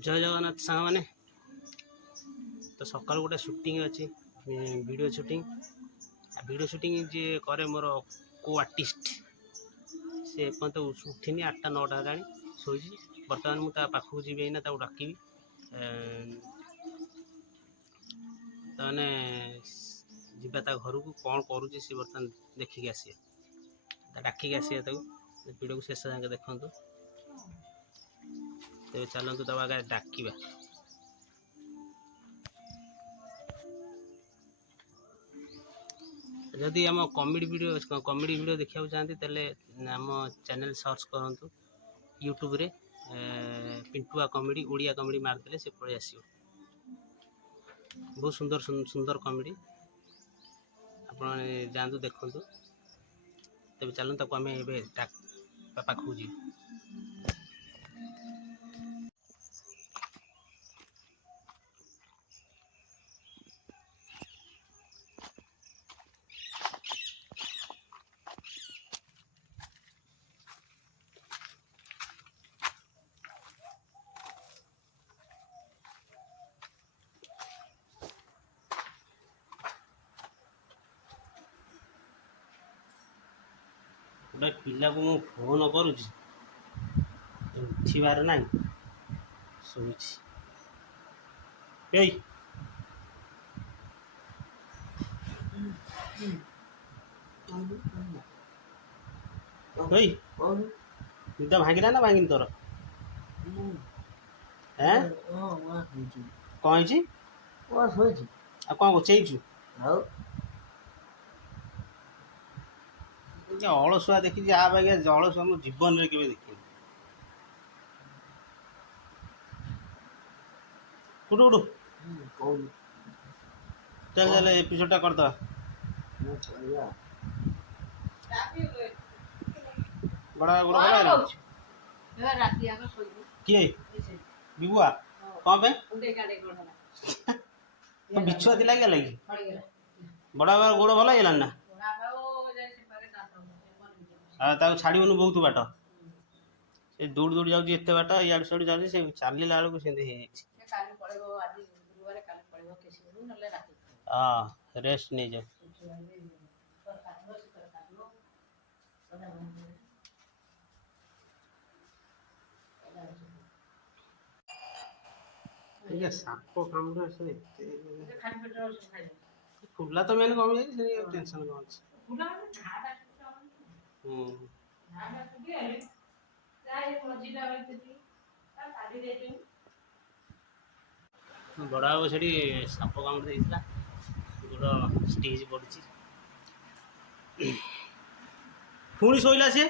जय जगन्नाथ सांग मैंने तो सकाल गोटे सुटिंग अच्छी वीडियो शूटिंग जी करे मोर को आर्टिस्ट से एपर्त उठिनी 8टा 9टा हेलाणी शोची बर्तमान मुझे पाखक जी ना डाकि मैंने जीवा घर को कौन करुच्ची सी बर्तमान देखिक आसी डाकिक आसिए वीडियो को शेष जाके देखु तेज चलतु तब आगे डाकवा जदि आम कॉमेडी वीडियो देखा चाहती तेल आम चैनल सर्च करूँ यूट्यूब रे पिंटुआ कॉमेडी ओडिया कॉमेडी मारदेले से पड़े आस बहुत सुंदर सुंदर कॉमेडी आप जातु देखु तेज चलते आम पाखक जी गोटे पिला को मु फोन करुँच उठिबार ना शुणुची निद भांगिला ना भांगिनी तोर कौन कौन चेचु अलसुआ देखी आ बागे अलसुआ मो जीवन में केवे देखी उठू उठू चल चल एपिसोड करद बड़ा गोड़ किए बिबुआ कौन पे बिछुआ दिला क्या लगी बड़ा गोड़ भल है ना छाड़बून बहुत बाट से दौड़ दौड़ जाऊँ एत बाट इे सियाड़ जाऊँ से चलला बेलू से हाँ रेस्ट नहीं जाओ साप कामुड़ा फुला तो मैंने कम जाए टेंशन कौन बड़ा बाबू से साप कामुड़ी गोड़ स्टिच पड़ी पुणी शोला सी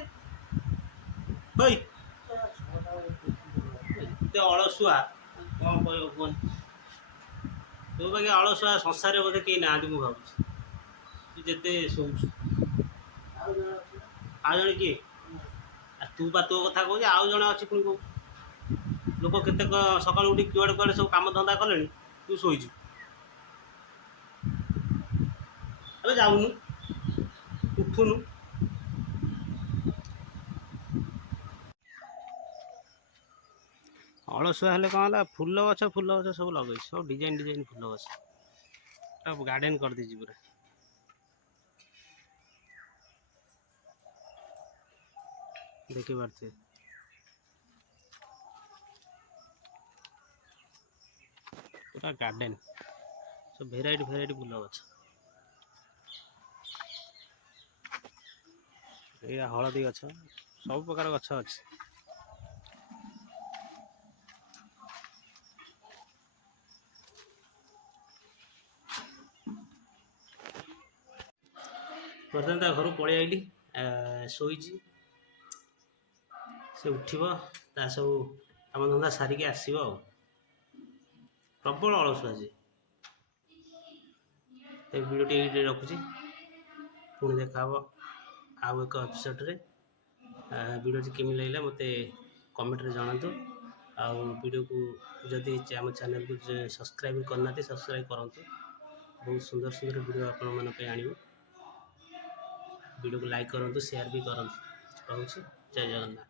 अलसुआ कौन कह तो बाकी अलसुआ संसार बोधे कहीं ना मुझे भावुँ जिते शोचु आ जड़े किए तू बा तो कथा कह आउ जड़े अच्छी पुणी कह लोक केत सका उठी कुआड़े कुआड़े सब कम धंदा कले तू शोचु अरे जाऊनु उठुनु अलसुआ हेल्ले कौन है फूल गछ सब लगे सब डिजाइन डिजाइन फूल गछ गार्डन कर दी पूरा देखी पार्थे पूरा गार्डन सब भेराइटी भेराइटी फूल गछ ये हलदी गछ सब प्रकार गछ अच्छे बर्तमान घर पलि आईली शोची से उठब सब काम धंदा सारिक आसब प्रबल अलसुआ से वीडियो ये रखुची पुणी देखा आउ एक एपिसोड रे वीडियो केमी लगे मत कमेंट रे जनातु आउ वीडियो को जदि आम चैनल को सब्सक्राइब करना सब्सक्राइब करूँ बहुत सुंदर सुंदर वीडियो आपण मन आणव वीडियो को लाइक करूँ शेयर भी करूँ। जय जगन्नाथ।